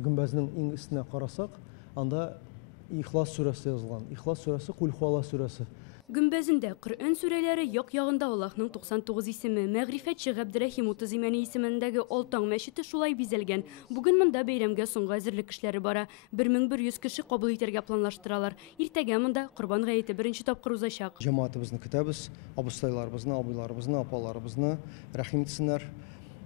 Гүмбәзнең иң өстенә карасак, анда Ихлас сүрәсе язылган. Ихлас сүрәсе Кул Хуала сүрәсе. Гүмбәзендә Коръән сүрәләре як-ягында Аллаһның 99 исеме, Мәгърифәтче Габдрәхим Утызимәни исемендәге Алтаң мәчете шулай бизәлгән. Бүген монда бәйрәмгә соңгы әзерлек эшләре бара. 1100 кеше кабул итәргә планлаштыралар. Иртәгә монда Корбан гаете беренче тапкыр узачак. Җәмәгатебезне көтәбез, абыстайларыбызны, абыйларыбызны, апаларыбызны рәхим итсеннәр.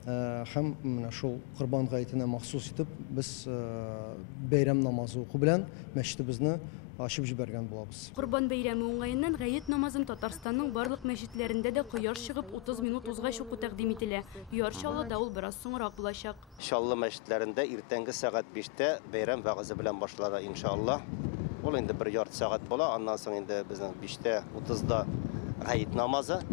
Һәм менә шул Корбан гаетенә махсус итеп без бәйрәм намазы уку белән мәчетебезне ачып җибәргән булабыз. Корбан бәйрәме уңаеннан гает намазын Татарстанның барлык мәчетләрендә дә кояш чыгып 30 минут узгач уку тәкъдим ителә. Ярчалыда ул бераз соңрак булачак. Иншалла мәчетләрендә иртәнге сәгать 5-тә бәйрәм вәгъзе белән башлана иншалла. Ул инде 1 ярты сәгать була, аннан соң инде безнең 5:30-да гает намазы.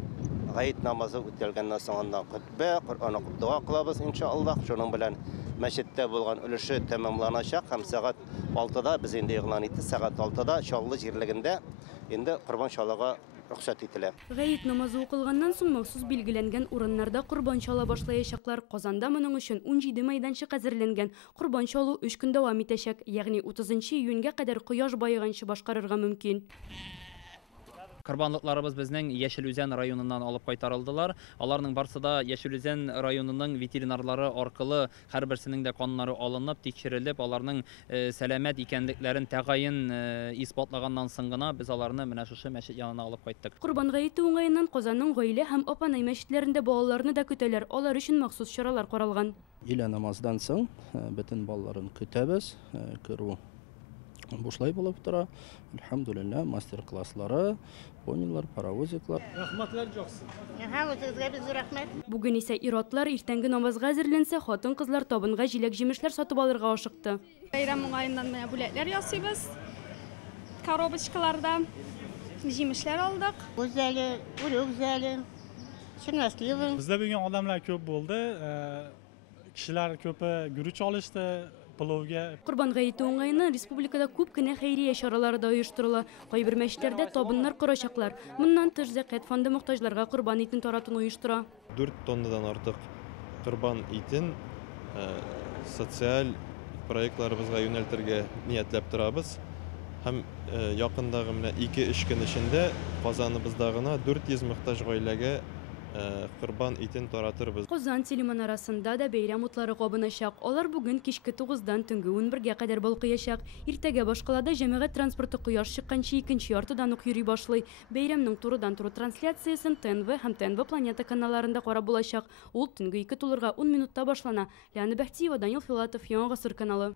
Гает намазы үтелгәннән соң аннан хутбә, Коръән укып дуа кылабыз иншалла. Шуның белән мәчеттә булган өлеше тәмамланачак һәм сәгать 6-да без инде игълан итте. Сәгать 6-да Чаллы җирлегендә инде Корбан чалуга рөхсәт ителә. Гает намазы укылганнан соң махсус билгеләнгән урыннарда Корбан чала башлаячаклар. Казанда моның өчен 17 мәйданчык әзерләнгән. Корбан чалу 3 көн дәвам итәчәк, ягъни 30 июньгә кадәр кояш баеганчы башкарырга мөмкин. Корбанлыкларыбыз безнең Яшелүзән районыннан алып кайтарылдылар. Аларның барысы да Яшелүзән районының ветеринарлары аркылы һәрберсенең дә каннары алынып, тикшерелеп, аларның сәламәт икәнлекләрен тәгаен испатлаганнан соң гына без аларны менә шушы мәчет янына алып кайттык. Корбан гаете уңаеннан Казанның гаилә һәм апанай мәчетләрендә балаларны да көтәләр. Алар өчен махсус чаралар каралган. Илә намаздан соң бөтен балаларын көтәбез, керү бушлай булып тора. Әлхәмдүлилләһ, мастер-класслары, понилар, паровозиклар. Рәхмәтләр җаксы. Бүген исә ир-атлар иртәнге намазга әзерләнсә, хатын-кызлар табынга җиләк-җимешләр сатып алырга ашыкты. Бәйрәм уңаеннан менә бүләкләр ясыйбыз. Коробочкаларда җимешләр алдык. Үзәле, үрүзәле, чынасливы. Бездә бүген адамлар күп булды. Кешеләр көпе гүрүч алышты. Корбан гаете уңаеннан республикада күп кенә хәйрия чаралары да оештырыла. Кайбер мәчетләрдә табыннар корачаклар. Моннан тыш зәкят фонды мохтаҗларга корбан итен таратуны оештыра. 4 тоннадан артык корбан итен социаль проектларыбызга юнәлтергә ниятләп торабыз. Һәм якындагы менә 2-3 көн эчендә Казаныбызда гына 400 мохтаҗ гаиләгә Корбан итен таратырбыз. Казан телеманарасында да бәйрәм утлары кабыначак. Алар бүген кичке 9-дан төнге 11-гә кадәр балкыячак. Иртәгә башкалада җәмәгать транспорты кояш чыкканчы 2нче яртыдан ук йөри башлый. Бәйрәмнең турыдан-туры трансляциясен ТНВ һәм ТНВ Планета каналларында карап булачак. Ул төнге 2 тулырга 10 минутта башлана. Ләна Бәхтиева, Данил Филатов, Яңа Гасыр каналы.